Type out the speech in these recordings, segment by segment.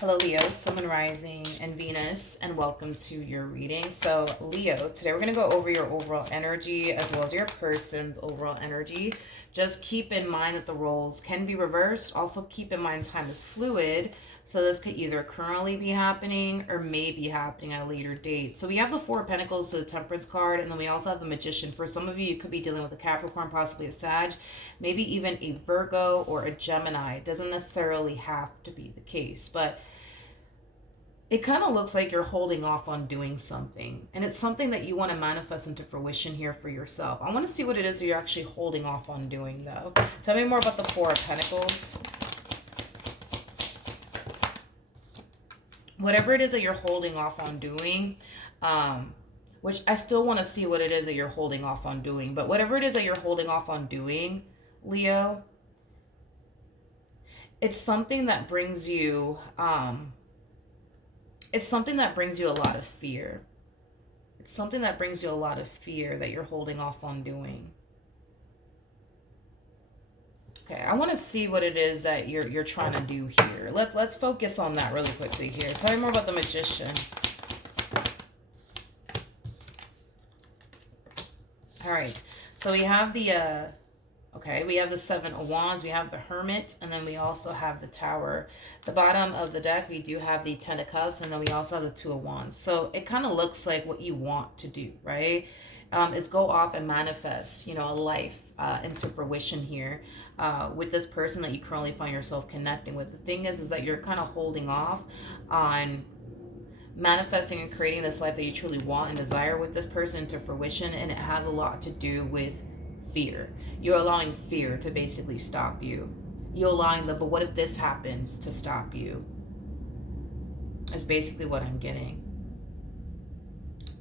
Hello, Leo, Sun, Rising, and Venus, and welcome to your reading. So, Leo, today we're going to go over your overall energy as well as your person's overall energy. Just keep in mind that the roles can be reversed. Also, keep in mind time is fluid. So, this could either currently be happening or may be happening at a later date. So, we have the Four of Pentacles, so the Temperance card, and then we also have the Magician. For some of you, you could be dealing with a Capricorn, possibly a Sag, maybe even a Virgo or a Gemini. It doesn't necessarily have to be the case, but it kind of looks like you're holding off on doing something. And it's something that you want to manifest into fruition here for yourself. I want to see what it is that you're actually holding off on doing, though. Tell me more about the Four of Pentacles. Whatever it is that you're holding off on doing, which I still want to see what it is that you're holding off on doing. But whatever it is that you're holding off on doing, Leo, it's something that brings you... it's something that brings you a lot of fear. It's something that brings you a lot of fear that you're holding off on doing. Okay, I want to see what it is that you're trying to do here. Let's focus on that really quickly here. Tell me more about the Magician. All right, so we have the okay, we have the Seven of Wands, we have the Hermit, and then we also have the Tower. The bottom of the deck, we do have the Ten of Cups, and then we also have the Two of Wands. So it kind of looks like what you want to do, right? Is go off and manifest, a life into fruition here with this person that you currently find yourself connecting with. The thing is that you're kind of holding off on manifesting and creating this life that you truly want and desire with this person to fruition, and it has a lot to do with fear. You're allowing fear to basically stop you. You're allowing but what if this happens, to stop you. That's basically what I'm getting.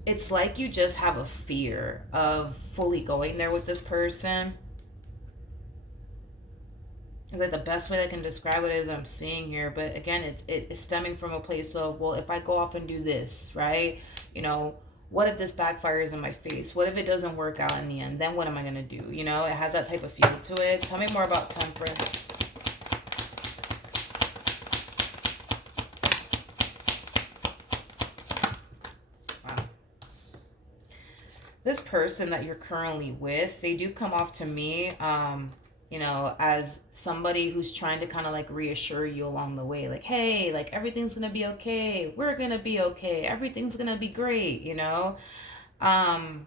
It's like you just have a fear of fully going there with this person. It's like the best way I can describe it is I'm seeing here, but again, it's stemming from a place of, well, if I go off and do this, right? What if this backfires in my face? What if it doesn't work out in the end? Then what am I going to do? It has that type of feel to it. Tell me more about Temperance. Wow. This person that you're currently with, they do come off to me, as somebody who's trying to kind of like reassure you along the way. Like, hey, like everything's going to be okay. We're going to be okay. Everything's going to be great, Yeah, I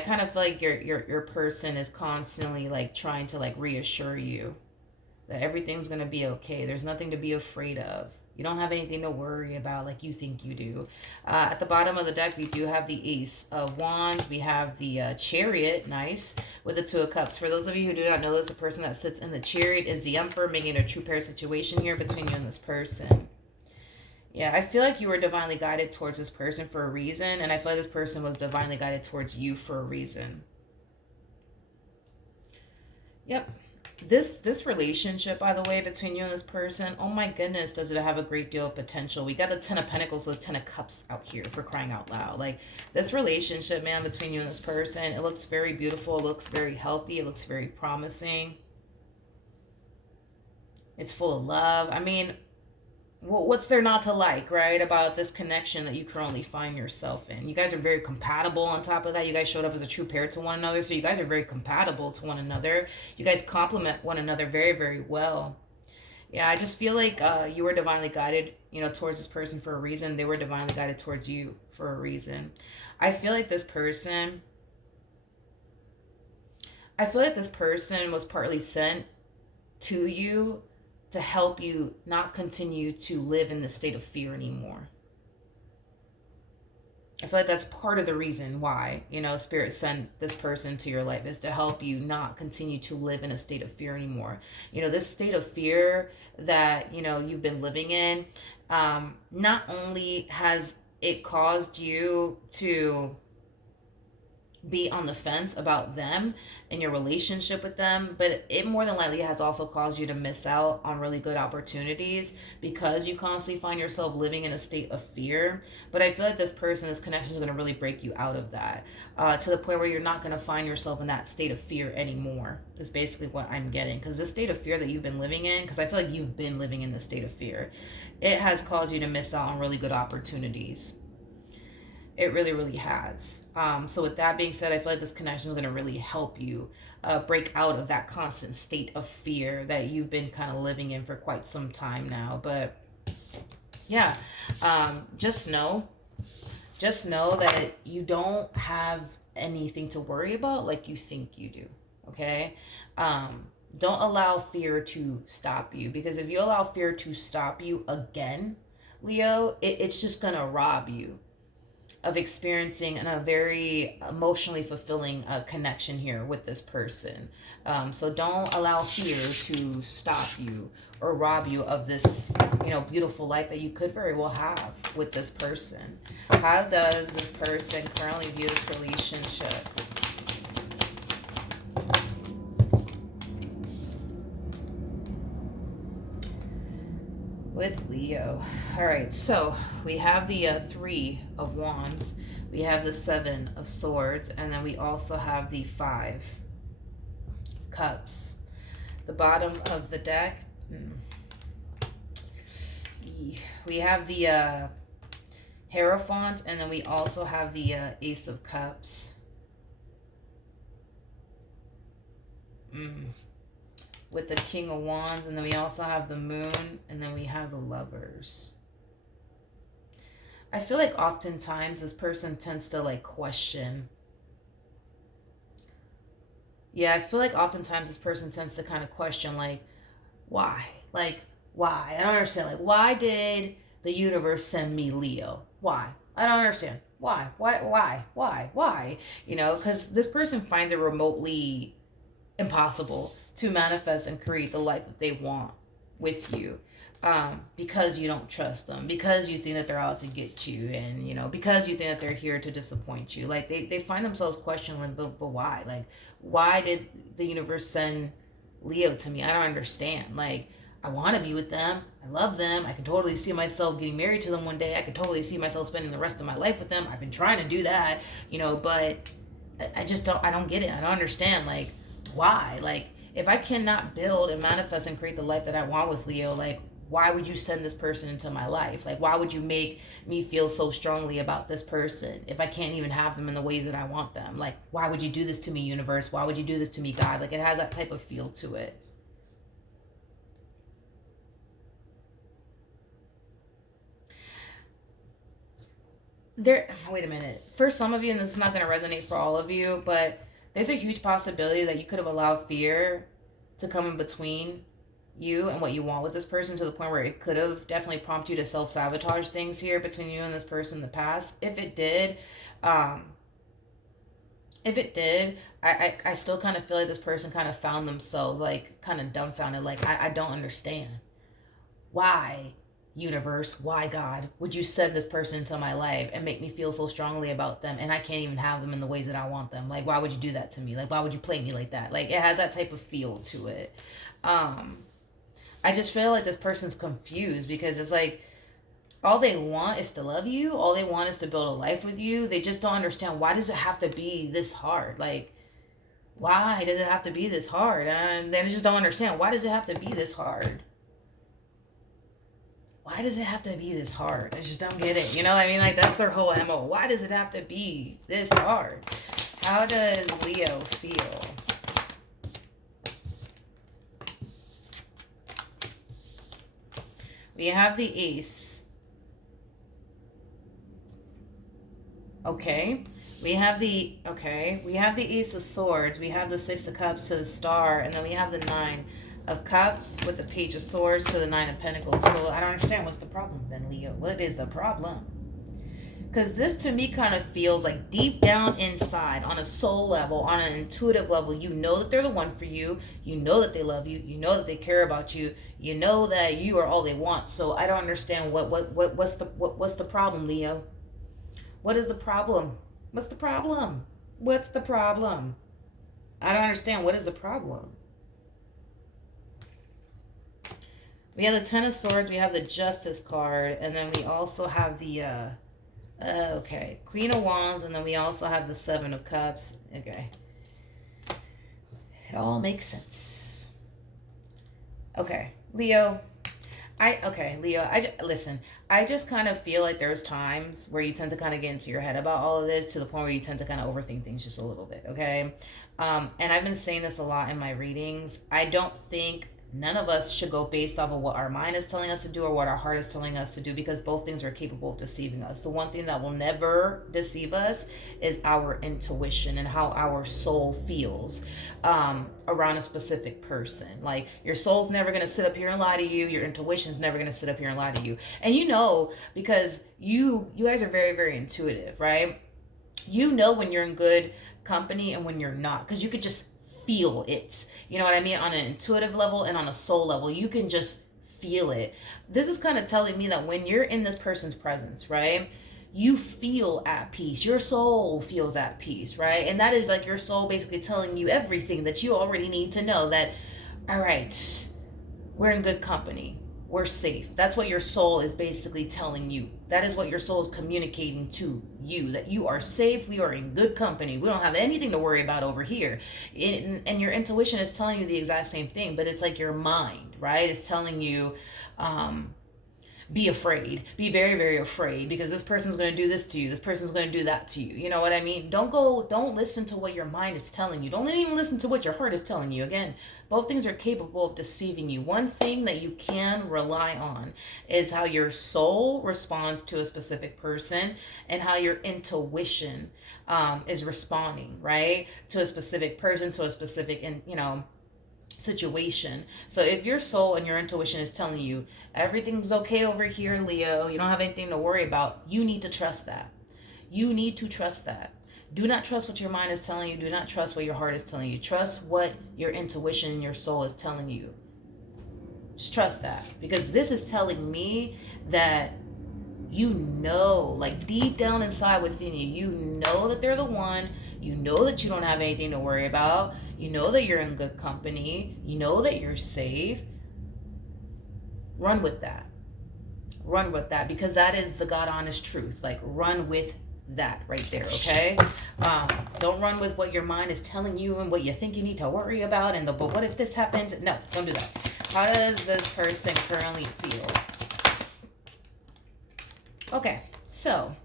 kind of feel like your person is constantly like trying to like reassure you that everything's gonna be okay. There's nothing to be afraid of. You don't have anything to worry about like you think you do. At the bottom of the deck, we do have the Ace of Wands. We have the Chariot, nice, with the Two of Cups. For those of you who do not know this, the person that sits in the Chariot is the Emperor, making a true pair situation here between you and this person. Yeah, I feel like you were divinely guided towards this person for a reason, and I feel like this person was divinely guided towards you for a reason. Yep. This relationship, by the way, between you and this person, oh my goodness, does it have a great deal of potential. We got the Ten of Pentacles with Ten of Cups out here, for crying out loud. Like, this relationship, man, between you and this person, it looks very beautiful. It looks very healthy. It looks very promising. It's full of love. I mean, what's there not to like, right, about this connection that you currently find yourself in? You guys are very compatible. On top of that, you guys showed up as a true pair to one another, so you guys are very compatible to one another. You guys complement one another very, very well. Yeah, I just feel like you were divinely guided, towards this person for a reason. They were divinely guided towards you for a reason. I feel like this person was partly sent to you to help you not continue to live in this state of fear anymore. I feel like that's part of the reason why, Spirit sent this person to your life, is to help you not continue to live in a state of fear anymore. This state of fear that, you've been living in, not only has it caused you to be on the fence about them and your relationship with them, but it more than likely has also caused you to miss out on really good opportunities because you constantly find yourself living in a state of fear. But I feel like this person, this connection is going to really break you out of that, to the point where you're not going to find yourself in that state of fear anymore, is basically what I'm getting. Because this state of fear that you've been living in, because I feel like you've been living in this state of fear, it has caused you to miss out on really good opportunities. It really, really has. So with that being said, I feel like this connection is going to really help you break out of that constant state of fear that you've been kind of living in for quite some time now. But yeah, just know that you don't have anything to worry about like you think you do. Okay. Don't allow fear to stop you, because if you allow fear to stop you again, Leo, it's just going to rob you of experiencing a very emotionally fulfilling connection here with this person. So don't allow fear to stop you or rob you of this, beautiful life that you could very well have with this person. How does this person currently view this relationship? With Leo. All right, so we have the Three of Wands, we have the Seven of Swords, and then we also have the Five Cups. The bottom of the deck, we have the Hierophant, and then we also have the Ace of Cups. With the King of Wands, and then we also have the Moon, and then we have the Lovers. I feel like oftentimes this person tends to like question. Yeah, I feel like oftentimes this person tends to kind of question, like, why? Like, why? I don't understand. Like, why did the universe send me Leo? Why? I don't understand. Why? Why? Because this person finds it remotely impossible to manifest and create the life that they want with you, because you don't trust them, because you think that they're out to get you, and because you think that they're here to disappoint you. Like they find themselves questioning, but why? Like, why did the universe send Leo to me? I don't understand. Like, I want to be with them, I love them, I can totally see myself getting married to them one day, I could totally see myself spending the rest of my life with them. I've been trying to do that, but I just don't get it. I don't understand. Like, why? Like, if I cannot build and manifest and create the life that I want with Leo, like, why would you send this person into my life? Like, why would you make me feel so strongly about this person if I can't even have them in the ways that I want them? Like, why would you do this to me, universe? Why would you do this to me, God? Like, it has that type of feel to it. Wait a minute. For some of you, and this is not going to resonate for all of you, but there's a huge possibility that you could have allowed fear to come in between you and what you want with this person, to the point where it could have definitely prompted you to self-sabotage things here between you and this person in the past. If it did, I still kind of feel like this person kind of found themselves like kind of dumbfounded. Like, I don't understand. Why, universe, why, God, would you send this person into my life and make me feel so strongly about them, and I can't even have them in the ways that I want them? Like, why would you do that to me? Like, why would you play me like that? Like, it has that type of feel to it. I just feel like this person's confused, because it's like all they want is to love you, all they want is to build a life with you. They just don't understand, why does it have to be this hard? Like, why does it have to be this hard? And they just don't understand, why does it have to be this hard? Why does it have to be this hard? I just don't get it. You know what I mean? Like, that's their whole MO. Why does it have to be this hard? How does Leo feel? We have the Ace. Okay. We have the Ace of Swords. We have the Six of Cups to the Star. And then we have the Nine of Cups with the Page of Swords to the Nine of Pentacles. So I don't understand. What's the problem then, Leo? What is the problem? Because this to me kind of feels like deep down inside, on a soul level, on an intuitive level, you know that they're the one for you. You know that they love you. You know that they care about you. You know that you are all they want. So I don't understand what's the problem, Leo? What is the problem? What's the problem? What's the problem? I don't understand. What is the problem? We have the Ten of Swords, we have the Justice card, and then we also have the, okay, Queen of Wands, and then we also have the Seven of Cups. Okay. It all makes sense. Okay, Leo. Leo, listen, I just kind of feel like there's times where you tend to kind of get into your head about all of this to the point where you tend to kind of overthink things just a little bit, okay? And I've been saying this a lot in my readings. I don't think none of us should go based off of what our mind is telling us to do or what our heart is telling us to do, because both things are capable of deceiving us. The one thing that will never deceive us is our intuition and how our soul feels around a specific person. Like, your soul's never going to sit up here and lie to you. Your intuition's never going to sit up here and lie to you. And you know, because you guys are very, very intuitive, right? You know when you're in good company and when you're not, because you could just feel it. You know what I mean? On an intuitive level and on a soul level, you can just feel it. This is kind of telling me that when you're in this person's presence, right, you feel at peace. Your soul feels at peace, right? And that is like your soul basically telling you everything that you already need to know, that, all right, we're in good company. We're safe. That's what your soul is basically telling you. That is what your soul is communicating to you, that you are safe. We are in good company. We don't have anything to worry about over here. And your intuition is telling you the exact same thing, but it's like your mind, right? It's telling you, be afraid, be very, very afraid, because this person's going to do this to you, this person's going to do that to you. You know what I mean? Don't listen to what your mind is telling you. Don't even listen to what your heart is telling you. Again, both things are capable of deceiving you. One thing that you can rely on is how your soul responds to a specific person and how your intuition is responding, right, to a specific person, to a specific, situation. So if your soul and your intuition is telling you everything's okay over here, Leo, you don't have anything to worry about, you need to trust that. You need to trust that. Do not trust what your mind is telling you. Do not trust what your heart is telling you. Trust what your intuition and your soul is telling you. Just trust that, because this is telling me that you know, like deep down inside within you, you know that they're the one. You know that you don't have anything to worry about. You know that you're in good company. You know that you're safe. Run with that. Run with that, because that is the God honest truth. Like, run with that right there, okay? Don't run with what your mind is telling you and what you think you need to worry about and but what if this happens? No, don't do that. How does this person currently feel? Okay, so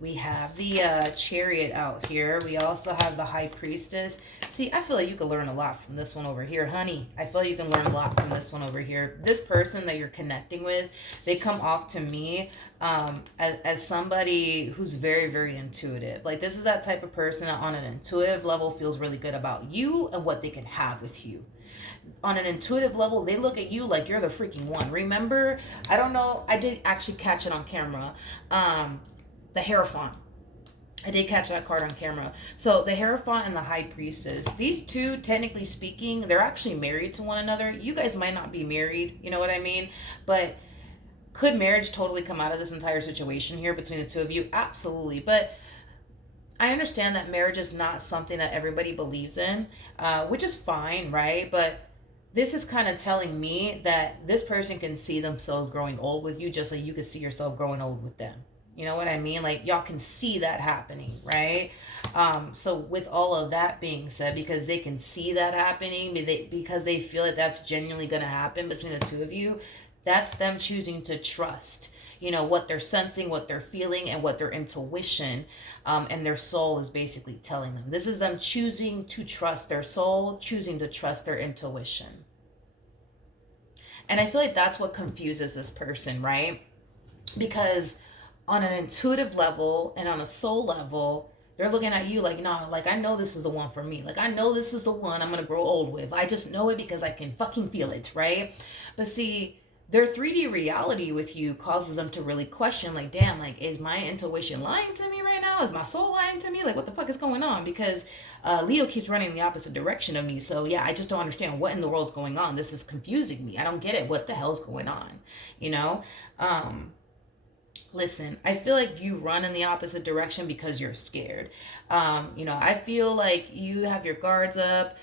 we have the Chariot out here. We also have the High Priestess. See, I feel like you could learn a lot from this one over here. Honey, I feel like you can learn a lot from this one over here. This person that you're connecting with, they come off to me as somebody who's very, very intuitive. Like, this is that type of person that on an intuitive level feels really good about you and what they can have with you. On an intuitive level, they look at you like you're the freaking one. Remember, I don't know, I did actually catch it on camera. The Hierophant. I did catch that card on camera. So the Hierophant and the High Priestess, these two, technically speaking, they're actually married to one another. You guys might not be married, you know what I mean? But could marriage totally come out of this entire situation here between the two of you? Absolutely. But I understand that marriage is not something that everybody believes in, which is fine, right? But this is kind of telling me that this person can see themselves growing old with you just like you can see yourself growing old with them. You know what I mean? Like, y'all can see that happening, right? So with all of that being said, because they can see that happening, because they feel that that's genuinely going to happen between the two of you, that's them choosing to trust, what they're sensing, what they're feeling, and what their intuition and their soul is basically telling them. This is them choosing to trust their soul, choosing to trust their intuition. And I feel like that's what confuses this person, right? Because on an intuitive level and on a soul level, they're looking at you like, nah, like, I know this is the one for me. Like, I know this is the one I'm going to grow old with. I just know it because I can fucking feel it, right? But see, their 3D reality with you causes them to really question, like, damn, like, is my intuition lying to me right now? Is my soul lying to me? Like, what the fuck is going on? Because Leo keeps running the opposite direction of me. So, yeah, I just don't understand what in the world's going on. This is confusing me. I don't get it. What the hell's going on? Listen, I feel like you run in the opposite direction because you're scared. I feel like you have your guards up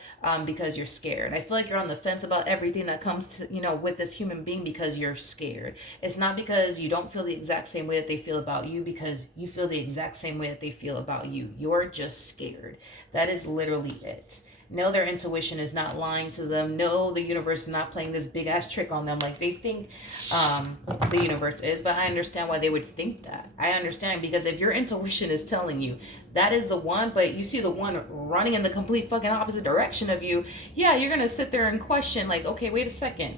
because you're scared. I feel like you're on the fence about everything that comes to, with this human being because you're scared. It's not because you don't feel the exact same way that they feel about you, because you feel the exact same way that they feel about you. You're just scared. That is literally it. No, their intuition is not lying to them. No, the universe is not playing this big ass trick on them like they think the universe is. But I understand why they would think that. I understand, because if your intuition is telling you that is the one, but you see the one running in the complete fucking opposite direction of you, yeah, you're gonna sit there and question, like, okay, wait a second.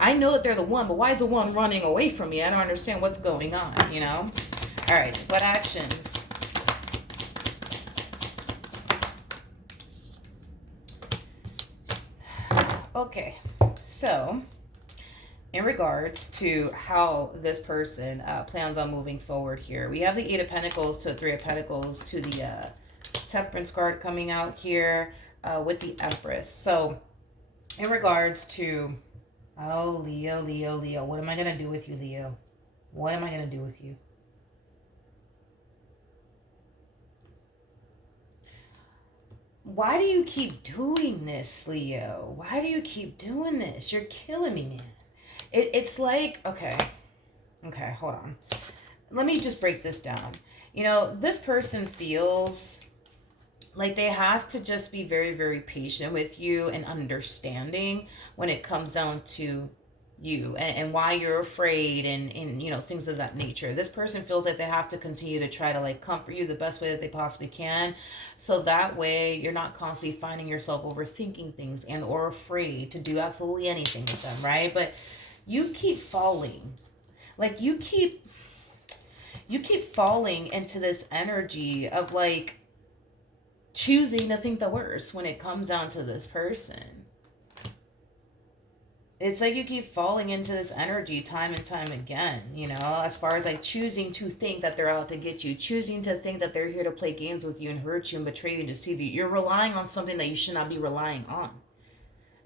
I know that they're the one, but why is the one running away from me? I don't understand what's going on. All right, what actions? Okay, so in regards to how this person plans on moving forward here, we have the Eight of Pentacles to the Three of Pentacles to the Temperance card coming out here with the Empress. So in regards to, oh, Leo, Leo, Leo, what am I going to do with you, Leo? What am I going to do with you? Why do you keep doing this, Leo? Why do you keep doing this? You're killing me, man. It's like, okay, hold on. Let me just break this down. This person feels like they have to just be very, very patient with you and understanding when it comes down to you and why you're afraid and things of that nature. This person feels like they have to continue to try to like comfort you the best way that they possibly can, so that way you're not constantly finding yourself overthinking things and or afraid to do absolutely anything with them, right? But you keep falling, like you keep falling into this energy of like choosing to think the worst when it comes down to this person. It's like you keep falling into this energy time and time again, as far as like choosing to think that they're out to get you, choosing to think that they're here to play games with you and hurt you and betray you and deceive you. You're relying on something that you should not be relying on.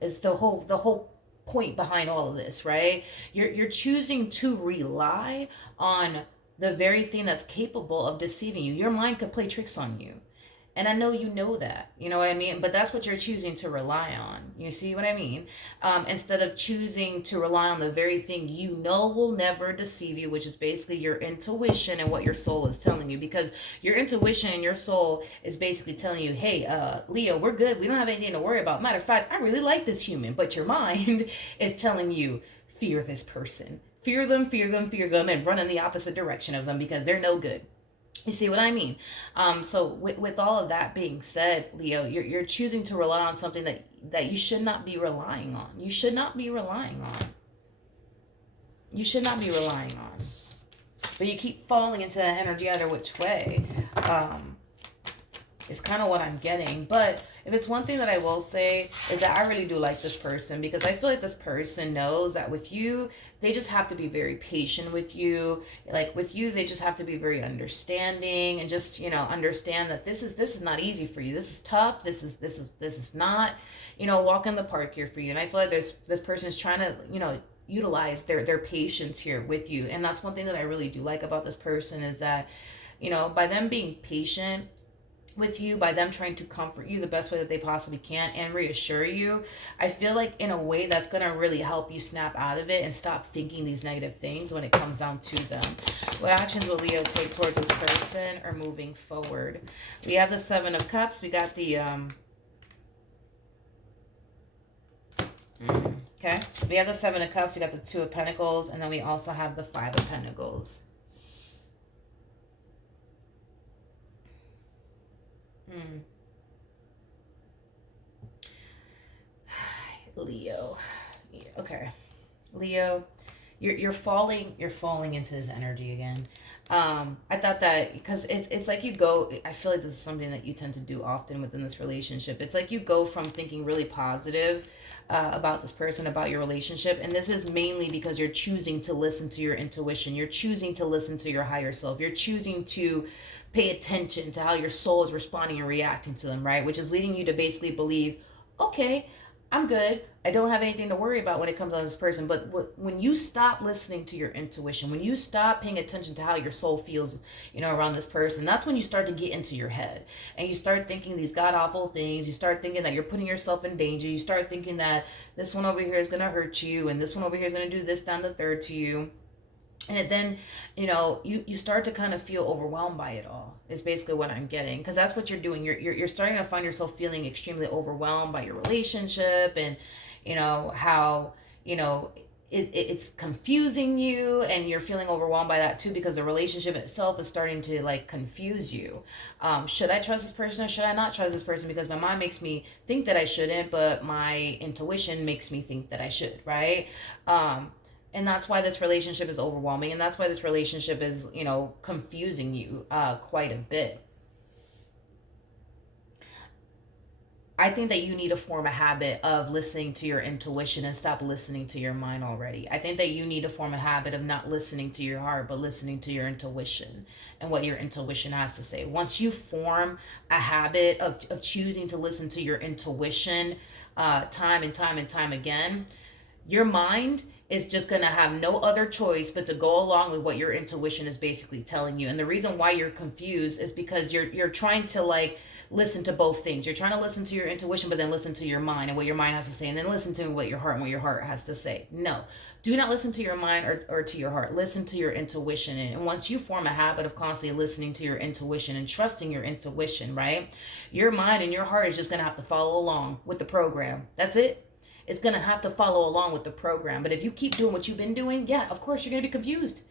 Is the whole point behind all of this, right? You're choosing to rely on the very thing that's capable of deceiving you. Your mind could play tricks on you. And I know you know that, you know what I mean? But that's what you're choosing to rely on. You see what I mean? Instead of choosing to rely on the very thing you know will never deceive you, which is basically your intuition and what your soul is telling you. Because your intuition and your soul is basically telling you, hey, Leo, we're good. We don't have anything to worry about. Matter of fact, I really like this human. But your mind is telling you, fear this person. Fear them, fear them, fear them, and run in the opposite direction of them because they're no good. You see what I mean? So with all of that being said, Leo, you're choosing to rely on something that you should not be relying on. You should not be relying on. You should not be relying on. But you keep falling into that energy either which way. It's kind of what I'm getting. But if it's one thing that I will say is that I really do like this person, because I feel like this person knows that with you, they just have to be very patient with you. Like with you, they just have to be very understanding and just, understand that this is not easy for you. This is tough. This is not, walk in the park here for you. And I feel like this person is trying to, utilize their patience here with you. And that's one thing that I really do like about this person is that, by them being patient with you, by them trying to comfort you the best way that they possibly can and reassure you, I feel like in a way that's going to really help you snap out of it and stop thinking these negative things when it comes down to them. What actions will Leo take towards this person or moving forward? We have the Seven of Cups. We got the okay, we have the Seven of Cups. We got the Two of Pentacles, and then we also have the Five of Pentacles. Leo. Okay. Leo, you're falling into his energy again. I thought that because it's like you go, I feel like this is something that you tend to do often within this relationship. It's like you go from thinking really positive about this person, about your relationship, and this is mainly because you're choosing to listen to your intuition. You're choosing to listen to your higher self. You're choosing to pay attention to how your soul is responding and reacting to them, right? Which is leading you to basically believe, okay, I'm good. I don't have anything to worry about when it comes on this person. But when you stop listening to your intuition, when you stop paying attention to how your soul feels, around this person, that's when you start to get into your head and you start thinking these god awful things. You start thinking that you're putting yourself in danger. You start thinking that this one over here is going to hurt you and this one over here is going to do this, down the third to you. And then, you start to kind of feel overwhelmed by it all, is basically what I'm getting. Because that's what you're doing. You're starting to find yourself feeling extremely overwhelmed by your relationship and, how, it's confusing you, and you're feeling overwhelmed by that too, because the relationship itself is starting to like confuse you. Should I trust this person or should I not trust this person? Because my mind makes me think that I shouldn't, but my intuition makes me think that I should, right? And that's why this relationship is overwhelming, and that's why this relationship is, confusing you quite a bit. I think that you need to form a habit of listening to your intuition and stop listening to your mind already. I think that you need to form a habit of not listening to your heart, but listening to your intuition and what your intuition has to say. Once you form a habit of choosing to listen to your intuition time and time and time again, your mind is just going to have no other choice but to go along with what your intuition is basically telling you. And the reason why you're confused is because you're trying to like listen to both things. You're trying to listen to your intuition, but then listen to your mind and what your mind has to say, and then listen to what your heart and what your heart has to say. No, do not listen to your mind or to your heart. Listen to your intuition. And once you form a habit of constantly listening to your intuition and trusting your intuition, right, your mind and your heart is just going to have to follow along with the program. That's it. It's going to have to follow along with the program. But if you keep doing what you've been doing, yeah, of course, you're going to be confused.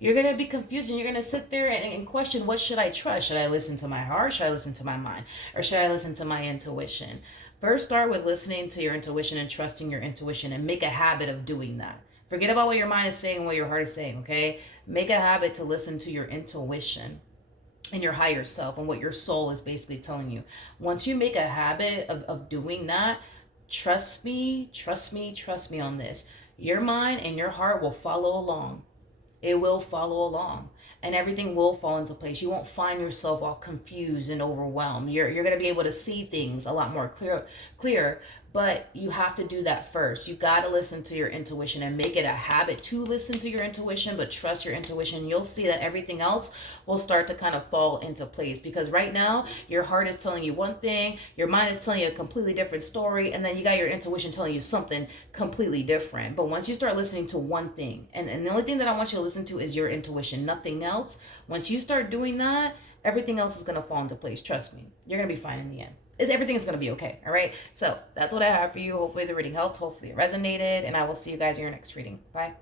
You're going to be confused, and you're going to sit there and question, what should I trust? Should I listen to my heart? Should I listen to my mind? Or should I listen to my intuition? First, start with listening to your intuition and trusting your intuition, and make a habit of doing that. Forget about what your mind is saying and what your heart is saying, okay? Make a habit to listen to your intuition and your higher self and what your soul is basically telling you. Once you make a habit of doing that, trust me on this. Your mind and your heart will follow along. It will follow along, and everything will fall into place. You won't find yourself all confused and overwhelmed. You're going to be able to see things a lot more clear, but you have to do that first. You got to listen to your intuition and make it a habit to listen to your intuition, but trust your intuition. You'll see that everything else will start to kind of fall into place, because right now your heart is telling you one thing, your mind is telling you a completely different story, and then you got your intuition telling you something completely different. But once you start listening to one thing, and the only thing that I want you to listen to is your intuition, nothing else. Once you start doing that, everything else is going to fall into place. Trust me, you're going to be fine in the end. Everything is going to be okay. All right. So that's what I have for you. Hopefully the reading helped. Hopefully it resonated. And I will see you guys in your next reading. Bye.